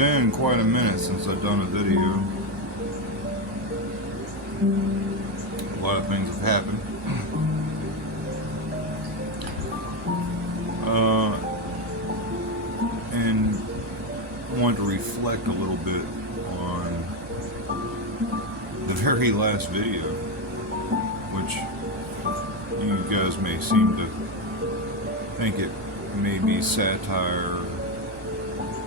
been quite a minute since I've done a video. A lot of things have happened. And I wanted to reflect a little bit on the very last video, which you guys may seem to think it may be satire or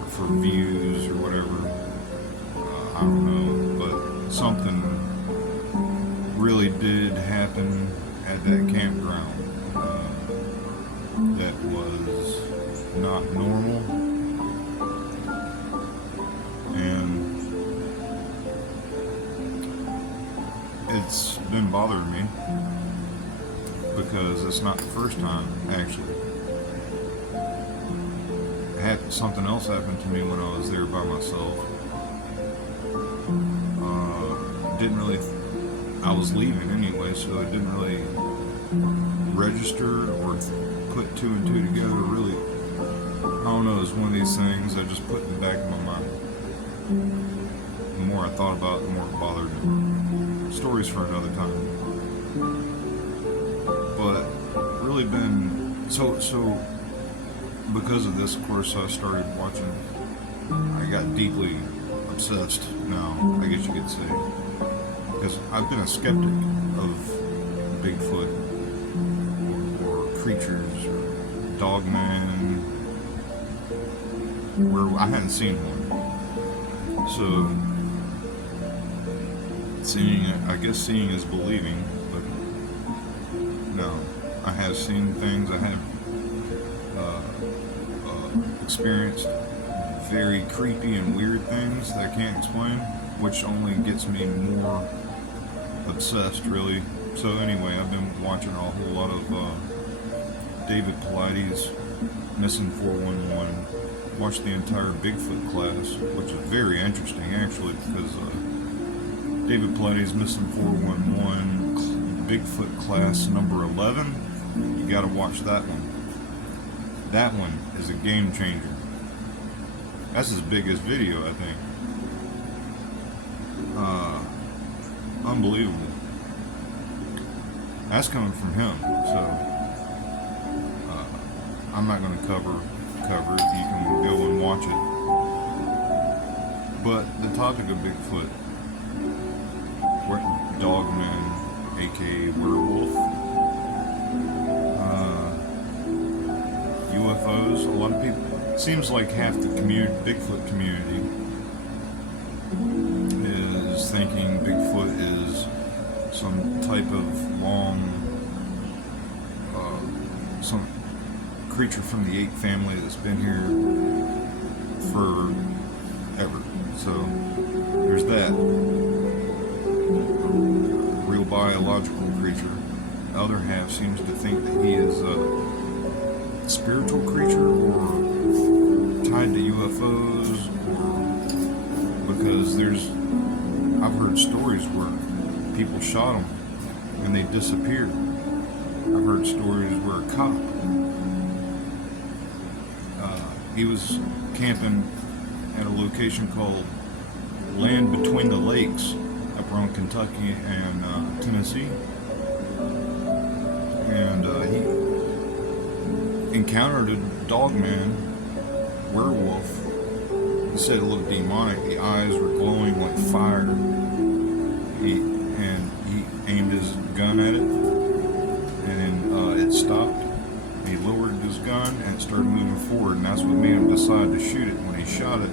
for views or whatever. I don't know, but something really did happen at that campground that was not normal, and it's been bothering me because it's not the first time. Actually, something else happened to me when I was there by myself. I was leaving anyway, so I didn't really register or put two and two together, really. I don't know, it's one of these things I just put in the back of my mind. The more I thought about it, the more it bothered me. Stories for another time. But really been, so because of this, of course, I started watching. I got deeply obsessed now, I guess you could say. Because I've been a skeptic of Bigfoot or creatures or dogmen, where I hadn't seen one. So seeing is believing, but no, I have seen things. I have experienced very creepy and weird things that I can't explain, which only gets me more obsessed, really. So anyway, I've been watching a whole lot of David Paulides' Missing 411. Watched the entire Bigfoot class, which is very interesting actually, because David Paulides' Missing 411 Bigfoot class number 11. You got to watch that one. That one is a game changer. That's his biggest video, I think. Unbelievable. That's coming from him, so I'm not going to cover it. You can go and watch it. But the topic of Bigfoot, dogman, aka werewolf, UFOs. A lot of people, seems like half the Bigfoot community is thinking Bigfoot is some type of some creature from the ape family that's been here forever. So there's that. A real biological creature. The other half seems to think that he is a spiritual creature or tied to UFOs, or because I've heard stories where people shot them and they disappeared. I've heard stories where a cop, he was camping at a location called Land Between the Lakes up around Kentucky and Tennessee, and he encountered a dogman, werewolf. He said it looked demonic. The eyes were glowing like fire. He aimed his gun at it, and then it stopped. He lowered his gun and it started moving forward, and that's what made him decide to shoot it. When he shot it,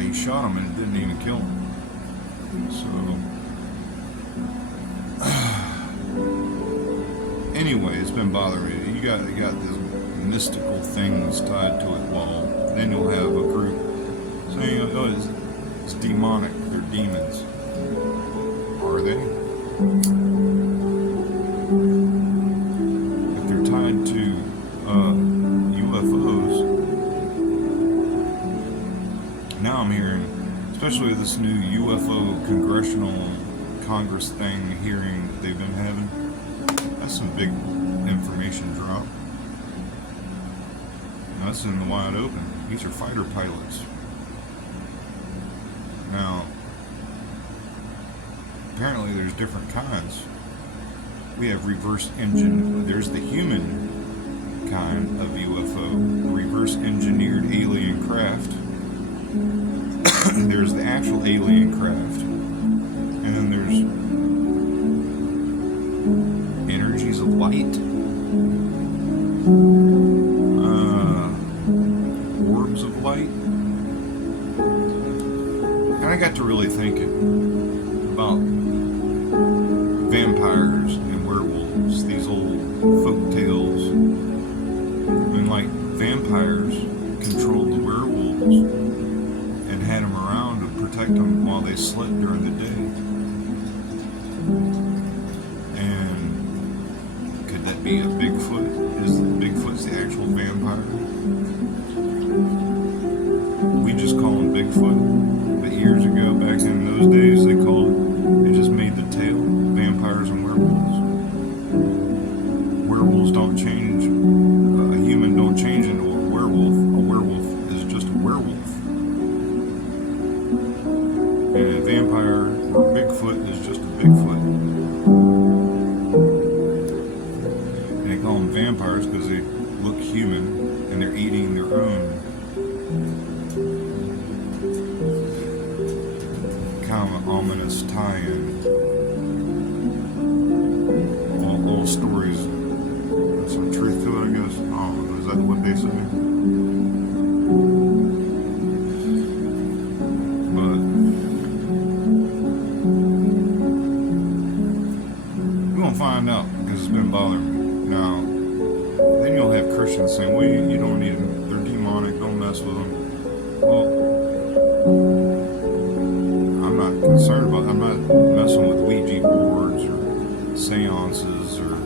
he shot him and it didn't even kill him. So anyway, it's been bothering me. You got this mystical things tied to it. Well, then you'll have a group saying, "Oh, it's demonic. They're demons." Are they? If they're tied to UFOs, now I'm hearing, especially with this new UFO congressional Congress thing hearing that they've been having. That's some big information drop. That's in the wide open. These are fighter pilots. Now, apparently there's different kinds. We have reverse engine. There's the human kind of UFO, reverse engineered alien craft. There's the actual alien craft. And then there's energies of light. Orbs of light. And I got to really thinking about vampires and werewolves, these old folk tales. And like vampires controlled the werewolves and had them around to protect them while they slept during the day. And could that be a Bigfoot? Is Bigfoot's the actual vampire? We just call him Bigfoot, but years ago, back in those days, they just made the tale vampires and werewolves. Werewolves don't change. A human don't change into a werewolf. A werewolf is just a werewolf. And a vampire or Bigfoot is just a Bigfoot. And they call them vampires because they look human and they're eating their own. Kind of an ominous tie-in. All stories. There's some truth to it, I guess. Oh, is that what they say? But we're gonna find out because it's been bothering me. Now, then you'll have Christians saying, "Well, you don't need them. They're demonic. Don't mess with them." Well, I'm not concerned about. I'm not messing with Ouija boards or seances or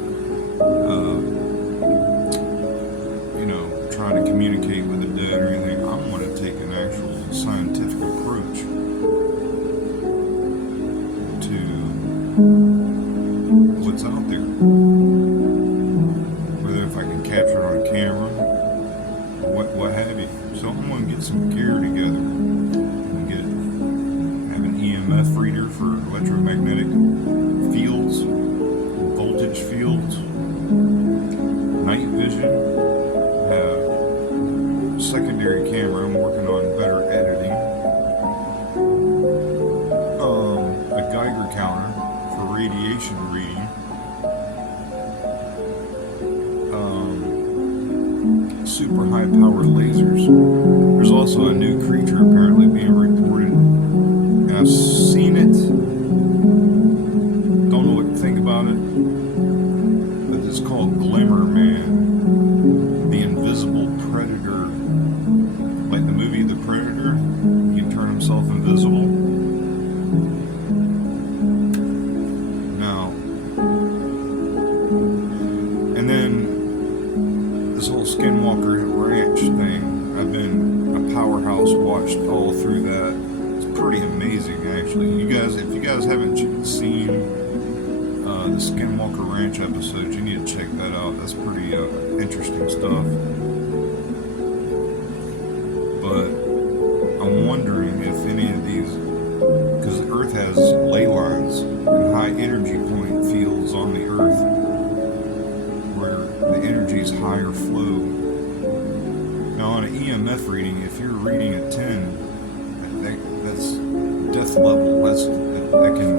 trying to communicate with the dead or anything. I want to take an actual scientific approach to what's out there. Whether if I can capture it on camera or what have you. So I'm going to get some gear together and have an EMF reader for electromagnetic fields, voltage fields, night vision, have secondary camera. I'm working on better editing. A Geiger counter for radiation reading. Super high powered lasers. There's also a new creature apparently being reported. And I've seen it. Don't know what to think about it. But it's called Glimmer Man. The invisible predator. Like the movie The Predator. He can turn himself invisible. Now. And then this whole Skinwalker Ranch thing. I've been a powerhouse watched all through that. It's pretty amazing, actually. If you guys haven't seen the Skinwalker Ranch episodes, you need to check that out. That's pretty interesting stuff. But I'm wondering if any of these, because the Earth has ley lines and high energy point fields on the Earth, where the energy is higher flow. Now on an EMF reading, if you're reading at 10, that's death level. That can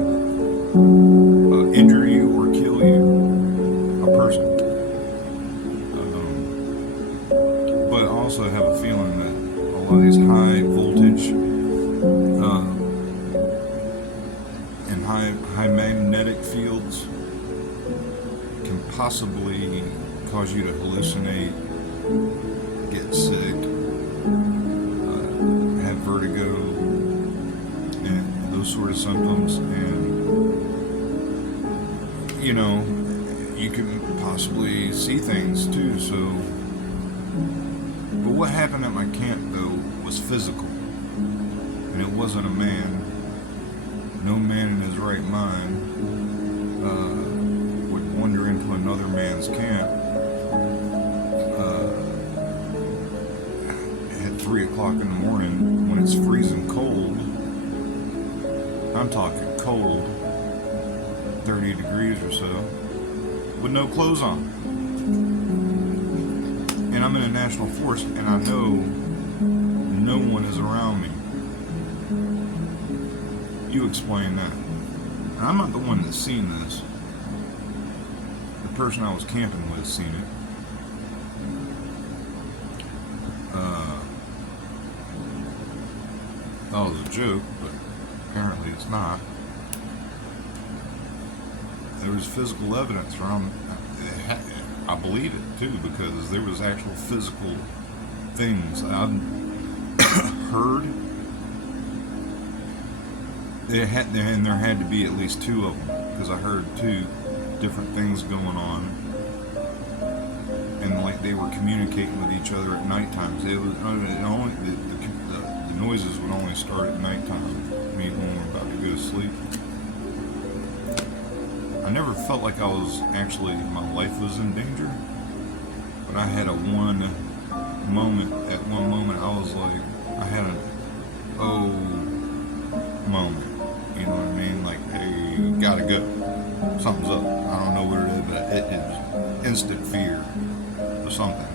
injure you or kill you, a person. But I also have a feeling that a lot of these high voltage and high magnetic fields can possibly cause you to hallucinate, get sick, have vertigo, and those sort of symptoms. And you can possibly see things too. So, but what happened at my camp though was physical, and it wasn't a man. No man in his right mind would wander into another man's camp. 3 o'clock in the morning when it's freezing cold. I'm talking cold, 30 degrees or so, with no clothes on. And I'm in a national forest, and I know no one is around me. You explain that. And I'm not the one that's seen this. The person I was camping with seen it. That was a joke, but apparently it's not. There was physical evidence around. I believe it too, because there was actual physical things I've heard. And there had to be at least two of them, because I heard two different things going on, and like they were communicating with each other at night times. It was the noises would only start at nighttime, when we're about to go to sleep. I never felt like my life was in danger, but I had one moment I was like, I had an moment, you know what I mean? Like, hey, you gotta go. Something's up. I don't know what it is, but it is instant fear or something.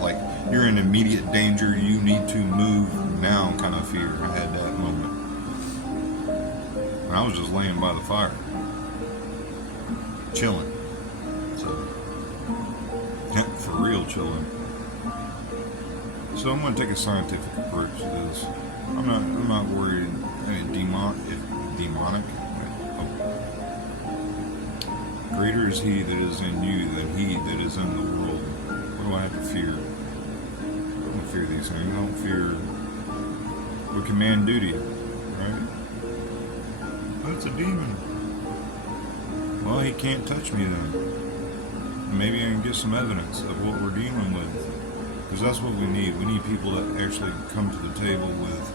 Like you're in immediate danger, you need to move now kind of fear. I had that moment. And I was just laying by the fire, chilling. So, for real chilling. So I'm going to take a scientific approach to this. I'm not worried. Demonic. Greater is He that is in you than he that is in the world. What do I have to fear? I don't fear these things. I don't fear. What can man do to you, right? But it's a demon. Well, he can't touch me then. Maybe I can get some evidence of what we're dealing with. Because that's what we need. We need people that actually come to the table with,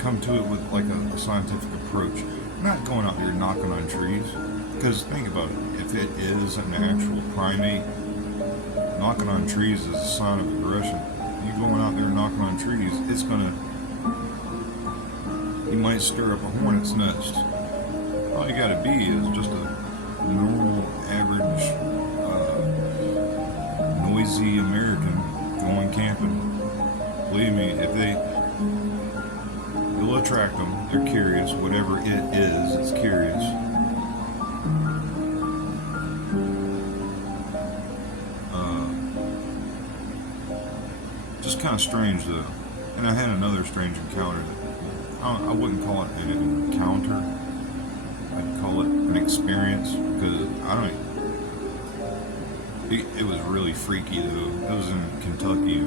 come to it with like a scientific approach. Not going out there knocking on trees. Because think about it. If it is an actual primate, knocking on trees is a sign of aggression. You going out there knocking on trees, it's gonna. You might stir up a hornet's nest. All you gotta be is just a normal, average, noisy American going camping. Believe me, you'll attract them. They're curious. Whatever it is, it's curious. Just kind of strange though. And I had another strange encounter. I wouldn't call it an encounter. I'd call it an experience, because it was really freaky though. It was in Kentucky.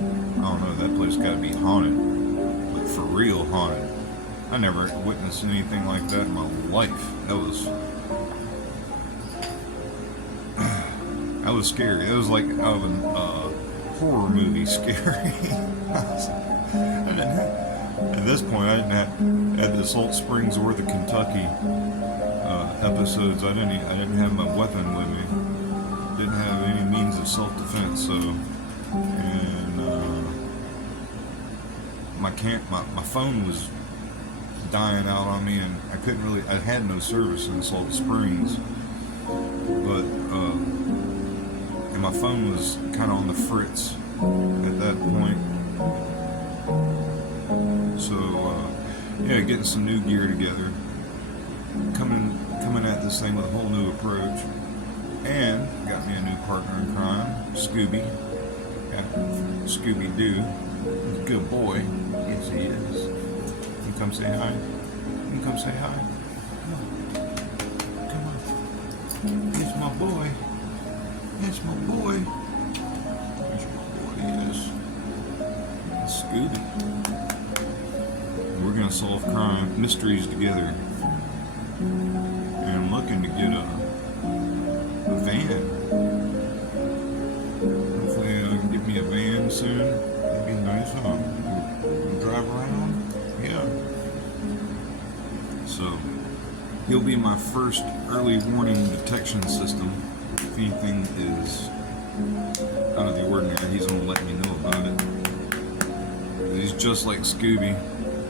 I don't know, that place got to be haunted, like for real haunted. I never witnessed anything like that in my life. That was scary. It was like out of a horror movie scary. At this point, I didn't have at the Salt Springs or the Kentucky episodes. I didn't have my weapon with me. Didn't have any means of self-defense. So, and my phone was dying out on me, and I couldn't really. I had no service in Salt Springs, but and my phone was kind of on the fritz at that point. So, getting some new gear together, coming at this thing with a whole new approach, and got me a new partner in crime, Scooby. Got Scooby-Doo, good boy. Yes, he is. You come say hi. You come say hi. Come on. It's my boy. It's my boy. It's my boy. Yes. Scooby. We're gonna solve crime mysteries together, and I'm looking to get a van. Hopefully, I can get me a van soon. That'd be nice, huh? Drive around, yeah. So He'll be my first early warning detection system. If anything is out of the ordinary, he's going to let me know about it. He's just like Scooby.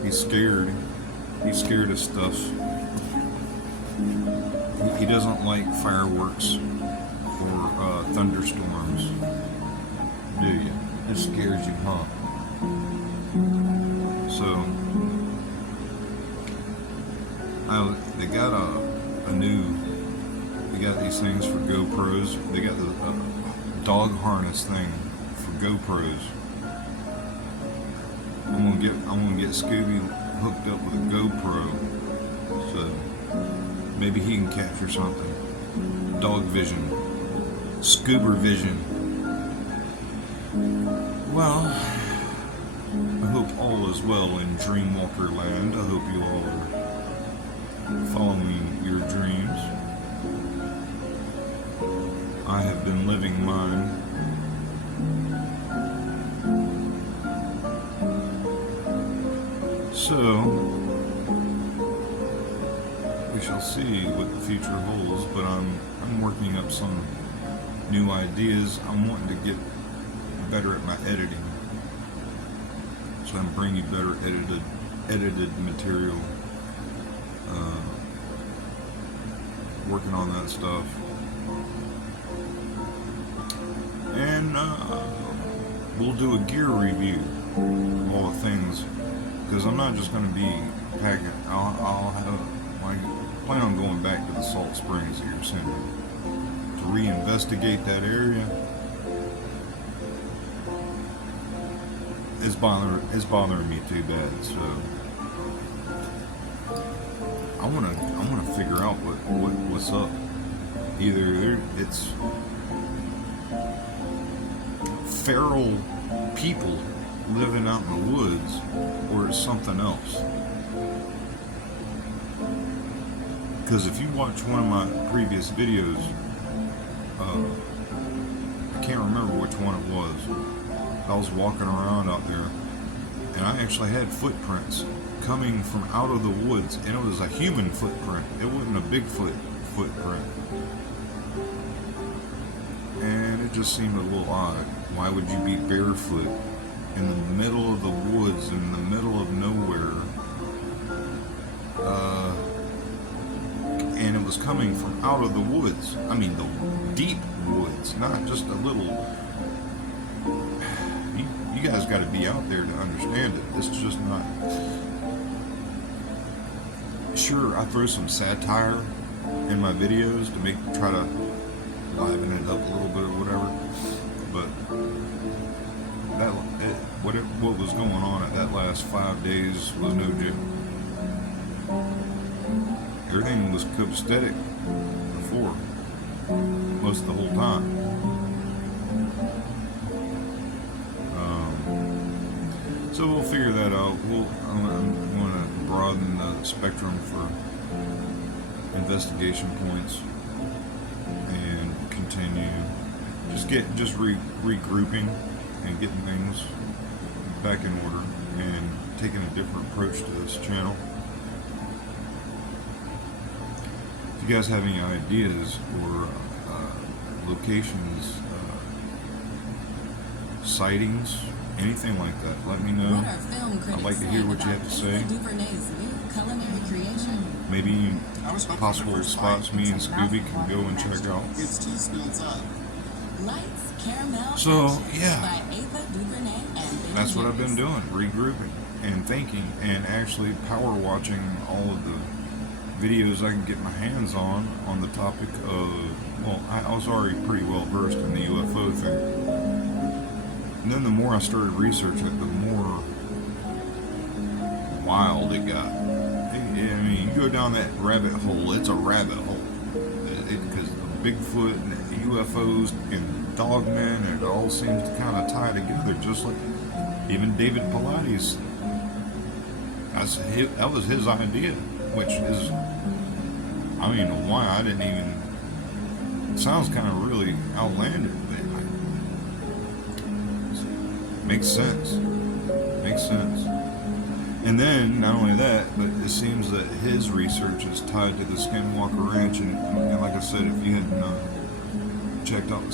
He's scared. He's scared of stuff. He doesn't like fireworks or thunderstorms. Do you? It scares you, huh? So, they got they got these things for GoPros. They got the dog harness thing for GoPros. I'm gonna get Scooby hooked up with a GoPro, so maybe he can capture something. Dog vision, scuba vision. Well, I hope all is well in Dreamwalker Land. I hope you all are following your dreams. I have been living mine. So, we shall see what the future holds, but I'm working up some new ideas. I'm wanting to get better at my editing, so I'm bringing you better edited material. Working on that stuff, and we'll do a gear review of all the things, because I'm not just going to be packing. I'll have plan on going back to the Salt Springs here soon to reinvestigate that area. It's bothering me too bad, so I wanna figure out what's up. Either it's feral people living out in the woods, or it's something else. Because if you watch one of my previous videos, I can't remember which one it was. I was walking around out there, and I actually had footprints coming from out of the woods, and it was a human footprint. It wasn't a Bigfoot footprint. And it just seemed a little odd. Why would you be barefoot in the middle of the woods, in the middle of nowhere? And it was coming from out of the woods. I mean, the deep woods, not just a little. You guys got to be out there to understand it. It's just not. Sure, I throw some satire in my videos to try to liven it up a little bit or whatever, but what was going on at that last 5 days was no joke. Everything was copacetic before, most of the whole time. So we'll figure that out. I'm going to broaden the spectrum for investigation points and continue just regrouping and getting things back in order and taking a different approach to this channel. If you guys have any ideas or locations, sightings, anything like that, let me know. I'd like to hear what you have to say. Maybe possible spots me and Scooby can go and check out. So, yeah, that's what I've been doing, regrouping and thinking, and actually power watching all of the videos I can get my hands on the topic of, well, I was already pretty well versed in the UFO thing. And then the more I started researching it, the more wild it got. I mean, you go down that rabbit hole, it's a rabbit hole. Because Bigfoot and UFOs and dogmen, it all seems to kind of tie together, just like even David Pilates. That was his idea, which is, I don't even know why I didn't even, it sounds kind of really outlandish, but makes sense. And then, not only that, but it seems that his research is tied to the Skinwalker Ranch. And like I said, if you hadn't checked out the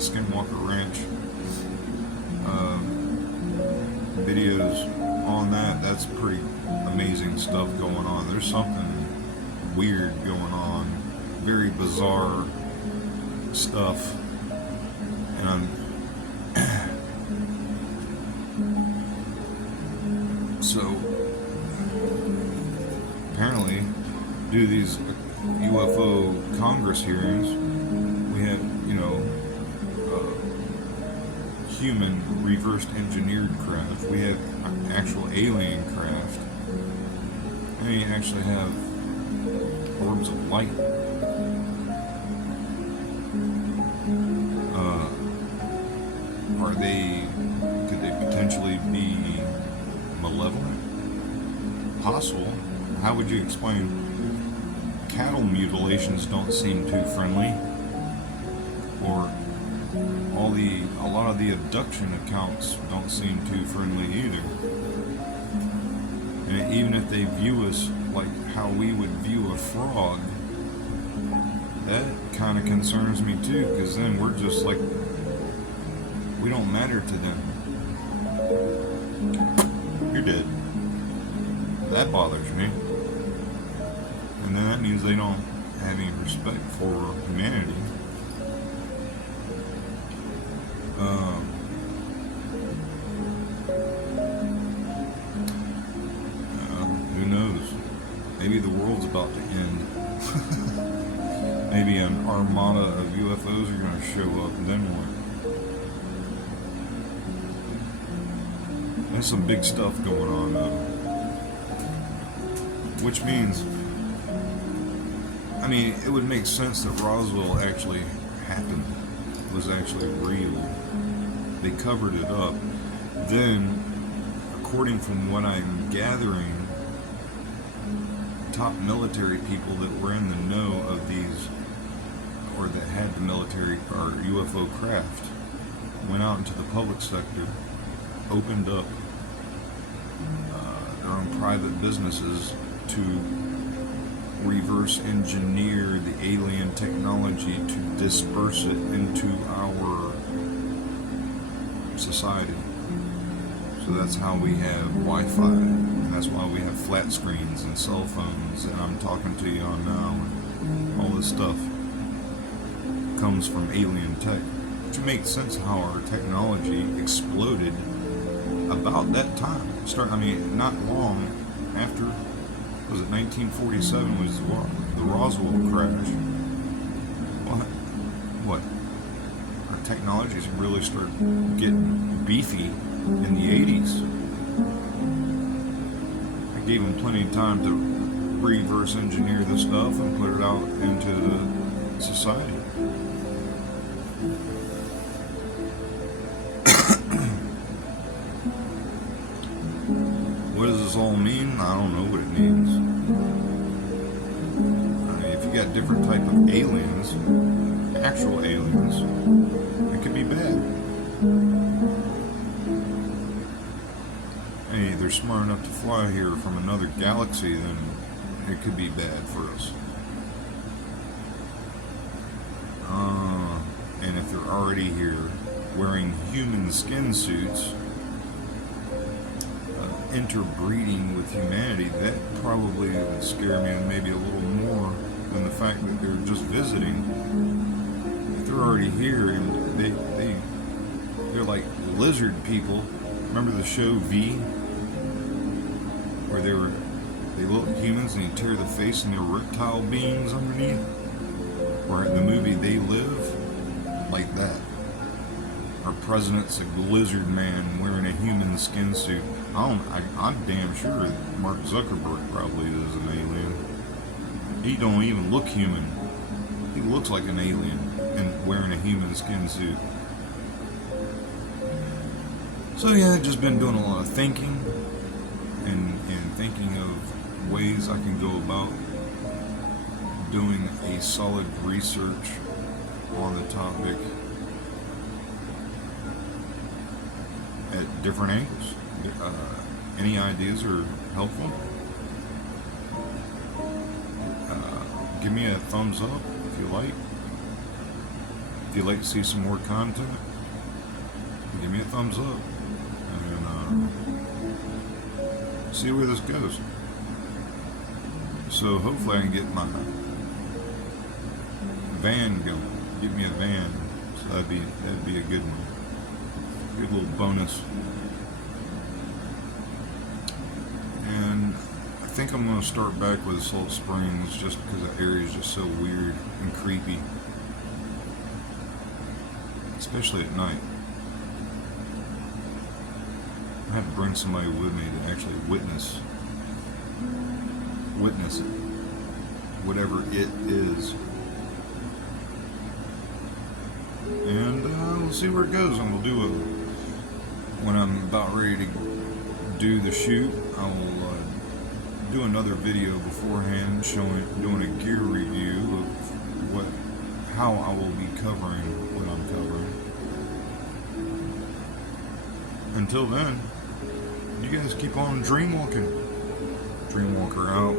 Skinwalker Ranch videos on that, that's pretty amazing stuff going on. There's something weird going on, very bizarre stuff, and so apparently, due to these UFO Congress hearings, we have, human reversed engineered craft. We have actual alien craft. And you actually have orbs of light. Could they potentially be malevolent? Possible. How would you explain? Cattle mutilations don't seem too friendly. Or a lot of the abduction accounts don't seem too friendly either. And even if they view us like how we would view a frog, that kind of concerns me too, because then we're just like, we don't matter to them. You're dead. That bothers me. And then that means they don't have any respect for humanity. Who knows? Maybe the world's about to end. Maybe an armada of UFOs are going to show up, and then what? There's some big stuff going on, though. Which means, it would make sense that Roswell actually happened. It was actually real. They covered it up. Then, according from what I'm gathering, top military people that were in the know of these, or that had the military or UFO craft, went out into the public sector, opened up their own private businesses to reverse engineer the alien technology to disperse it into our society. So that's how we have Wi-Fi, and that's why we have flat screens and cell phones, and I'm talking to you on now, and all this stuff comes from alien tech, which makes sense how our technology exploded about that time. Not long after, was it 1947 was the Roswell crash. What? Our technologies really started getting beefy in the 80s. I gave them plenty of time to reverse engineer the stuff and put it out into the society. What does this all mean? I don't know what it means. If you got different type of aliens, actual aliens, it could be bad. Hey, they're smart enough to fly here from another galaxy, then it could be bad for us. And if they're already here wearing human skin suits, interbreeding with humanity, that probably would scare me maybe a little more than the fact that they're just visiting. If they're already here and they're like lizard people. Remember the show V, where they look humans and you tear the face and their reptile beings underneath? Or in the movie They Live, like that. Our president's a lizard man wearing a human skin suit. I'm damn sure that Mark Zuckerberg probably is an alien. He don't even look human. He looks like an alien and wearing a human skin suit. So yeah, I've just been doing a lot of thinking and thinking of ways I can go about doing a solid research on the topic at different angles. any ideas are helpful, give me a thumbs up if you like. If you'd like to see some more content, give me a thumbs up, and see where this goes. So hopefully I can get my van going. Get me a van. So that'd be a good one. Good little bonus. And I think I'm going to start back with Salt Springs just because the area is just so weird and creepy, especially at night. I have to bring somebody with me to actually witness it, whatever it is. And we'll see where it goes, and we'll do when I'm about ready to do the shoot, I will do another video beforehand doing a gear review of how I will be covering what I'm covering. Until then, you guys keep on dreamwalking. Dreamwalker out.